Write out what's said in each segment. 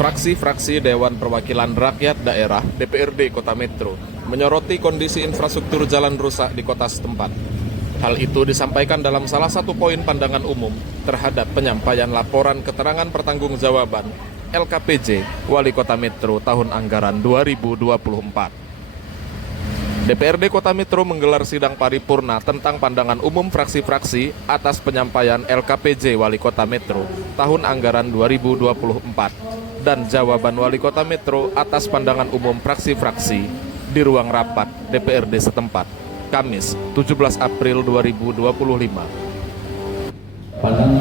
Fraksi-fraksi Dewan Perwakilan Rakyat Daerah DPRD Kota Metro menyoroti kondisi infrastruktur jalan rusak di kota setempat. Hal itu disampaikan dalam salah satu poin pandangan umum terhadap penyampaian laporan keterangan pertanggungjawaban LKPJ Wali Kota Metro tahun anggaran 2024. DPRD Kota Metro menggelar sidang paripurna tentang pandangan umum fraksi-fraksi atas penyampaian LKPJ Wali Kota Metro tahun anggaran 2024 dan jawaban Wali Kota Metro atas pandangan umum fraksi-fraksi di ruang rapat DPRD setempat, Kamis 17 April 2025.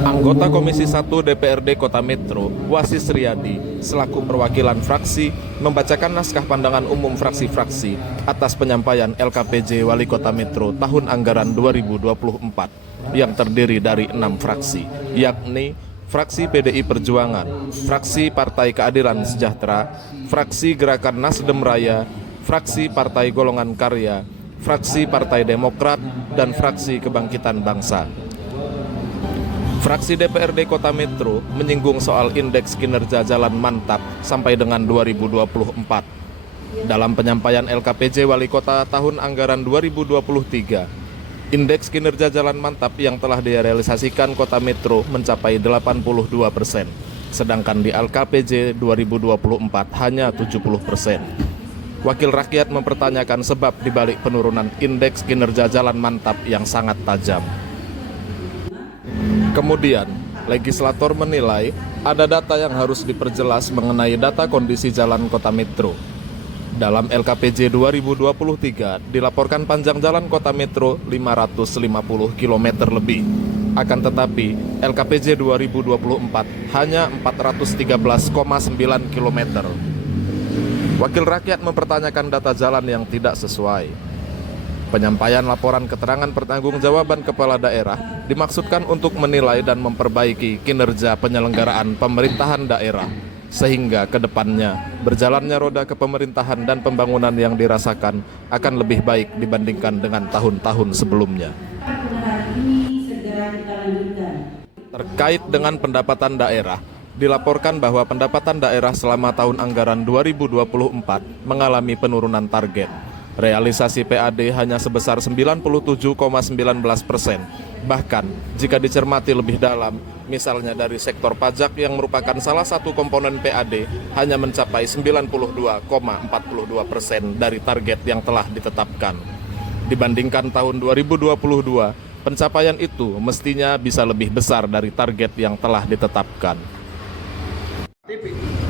Anggota Komisi 1 DPRD Kota Metro, Wasis Riyadi, selaku perwakilan fraksi, membacakan naskah pandangan umum fraksi-fraksi atas penyampaian LKPJ Wali Kota Metro tahun anggaran 2024 yang terdiri dari 6 fraksi, yakni fraksi PDI Perjuangan, fraksi Partai Keadilan Sejahtera, fraksi Gerakan Nasdem Raya, fraksi Partai Golongan Karya, fraksi Partai Demokrat, dan fraksi Kebangkitan Bangsa. Fraksi DPRD Kota Metro menyinggung soal indeks kinerja jalan mantap sampai dengan 2024. Dalam penyampaian LKPJ Wali Kota tahun anggaran 2023, indeks kinerja jalan mantap yang telah direalisasikan Kota Metro mencapai 82%, sedangkan di LKPJ 2024 hanya 70%. Wakil rakyat mempertanyakan sebab dibalik penurunan indeks kinerja jalan mantap yang sangat tajam. Kemudian, legislator menilai ada data yang harus diperjelas mengenai data kondisi jalan Kota Metro. Dalam LKPJ 2023, dilaporkan panjang jalan Kota Metro 550 km lebih. Akan tetapi, LKPJ 2024 hanya 413,9 km. Wakil rakyat mempertanyakan data jalan yang tidak sesuai. Penyampaian laporan keterangan pertanggungjawaban kepala daerah dimaksudkan untuk menilai dan memperbaiki kinerja penyelenggaraan pemerintahan daerah, sehingga ke depannya berjalannya roda kepemerintahan dan pembangunan yang dirasakan akan lebih baik dibandingkan dengan tahun-tahun sebelumnya. Terkait dengan pendapatan daerah, dilaporkan bahwa pendapatan daerah selama tahun anggaran 2024 mengalami penurunan target. Realisasi PAD hanya sebesar 97,19%. Bahkan, jika dicermati lebih dalam, misalnya dari sektor pajak yang merupakan salah satu komponen PAD, hanya mencapai 92,42% dari target yang telah ditetapkan. Dibandingkan tahun 2022, pencapaian itu mestinya bisa lebih besar dari target yang telah ditetapkan.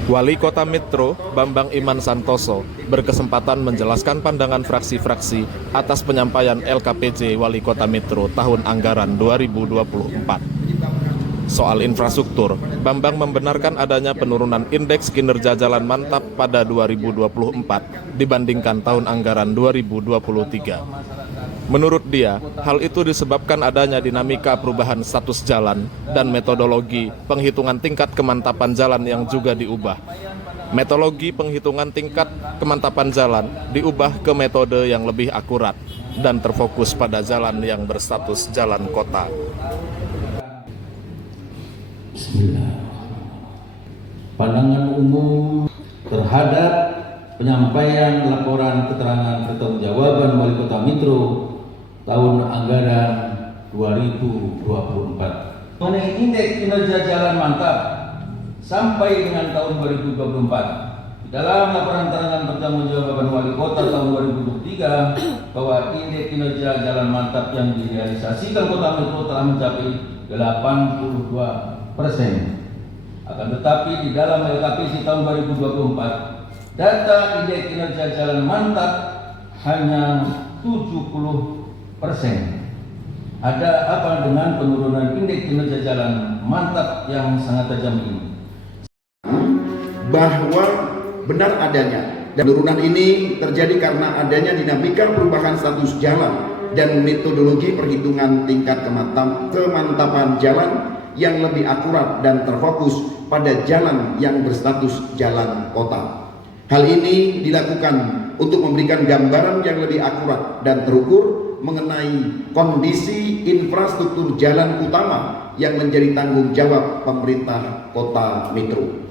Wali Kota Metro, Bambang Iman Santoso, berkesempatan menjelaskan pandangan fraksi-fraksi atas penyampaian LKPJ Wali Kota Metro tahun anggaran 2024. Soal infrastruktur, Bambang membenarkan adanya penurunan indeks kinerja jalan mantap pada 2024 dibandingkan tahun anggaran 2023. Menurut dia, hal itu disebabkan adanya dinamika perubahan status jalan dan metodologi penghitungan tingkat kemantapan jalan yang juga diubah. Metodologi penghitungan tingkat kemantapan jalan diubah ke metode yang lebih akurat dan terfokus pada jalan yang berstatus jalan kota. Pandangan umum terhadap penyampaian laporan keterangan pertanggungjawaban Wali Kota Metro tahun anggaran 2024 mengenai indeks kinerja jalan mantap sampai dengan tahun 2024. Dalam laporan keterangan pertanggungjawaban Wali Kota tahun 2023 bahwa indeks kinerja jalan mantap yang direalisasikan Kota Metro telah mencapai 82%. Akan tetapi di dalam LKPJ tahun 2024 data indeks kinerja jalan mantap hanya 70%. Ada apa dengan penurunan indeks kinerja jalan mantap yang sangat tajam ini? Bahwa benar adanya penurunan ini terjadi karena adanya dinamika perubahan status jalan dan metodologi perhitungan tingkat kemantapan jalan yang lebih akurat dan terfokus pada jalan yang berstatus jalan kota. Hal ini dilakukan untuk memberikan gambaran yang lebih akurat dan terukur mengenai kondisi infrastruktur jalan utama yang menjadi tanggung jawab pemerintah Kota Metro.